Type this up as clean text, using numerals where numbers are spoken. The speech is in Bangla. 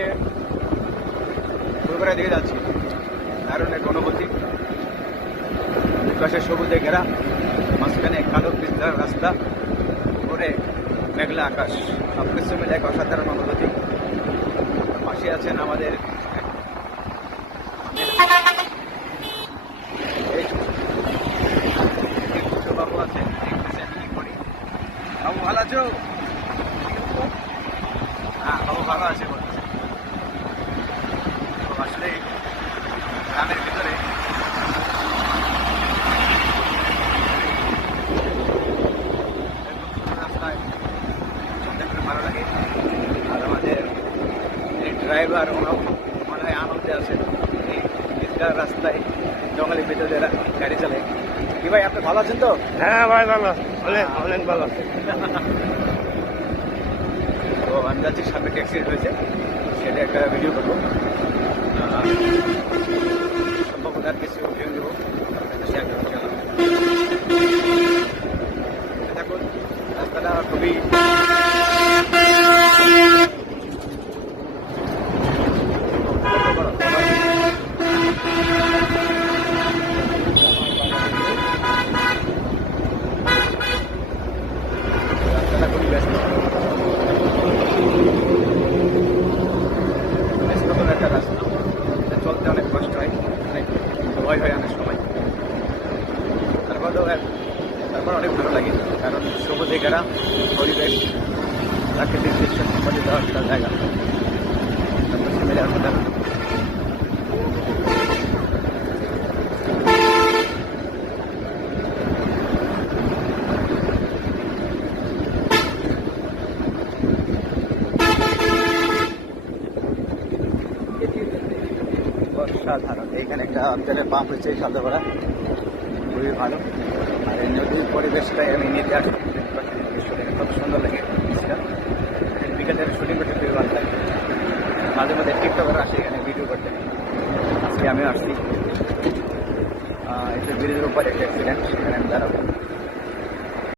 থেকে ফুলবাড়ির দিকে যাচ্ছি। দারুণ এক অনুভূতি। পাশে সবুজে ঘেরা, মাঝখানে কালো পিচঢালা রাস্তা, উপরে মেঘলা আকাশ, সবকিছু মিলে এক অসাধারণ অনুভূতি। পাশে আছেন আমাদের বাবু আছেন, দেখতেছেন কি করি। বাবু ভালো আছো? হ্যাঁ, বাবু ভালো আছে বলতেছে। তো আসলে গ্রামের ভিতরে রাস্তায় দেখতে ভালো লাগে। আর আমাদের এই ড্রাইভার মনে হয় আনন্দে আছে। এই পিচঢালা রাস্তায় জঙ্গলের ভিতরে এরা গাড়ি চালায়। কি ভাই, আপনি ভালো আছেন তো? হ্যাঁ ভাই, ভালো, অনেক অনেক ভালো আছে। তো আমি যাচ্ছি, সামনে অ্যাক্সিডেন্ট হয়েছে, সেটা একটা ভিডিও করবো। সম্ভবত আর কিছু ভিডিও দেবো, শেয়ার করবো। দেখুন রাস্তাটা খুবই ব্যস্ত ব্যস্ততম একটা রাস্তা। চলতে অনেক কষ্ট হয়, অনেক ভয় হয় অনেক সময়। তারপর অনেক ভালো লাগে, কারণ সবুজে ঘেরা পরিবেশ, প্রাকৃতিক দৃশ্য সম্পাদিত একটা জায়গা। মিলে আমাদের অসাধারণ। এইখানে একটা তেলের পাম্প হচ্ছে সাদাপাড়া, খুবই ভালো। আর এই নদীর পরিবেশটাই আমি নিতে আসি, দৃশ্য দেখে খুব সুন্দর লাগে। বিকেলের শুটিং করতে খুবই ভালো লাগে। মাঝে মধ্যে টিকটকার আসে এখানে ভিডিও করতে। আজকে আমিও আসছি। এটা ব্রিজের উপর একটা অ্যাক্সিডেন্ট, সেখানে আমি দাঁড়াবো।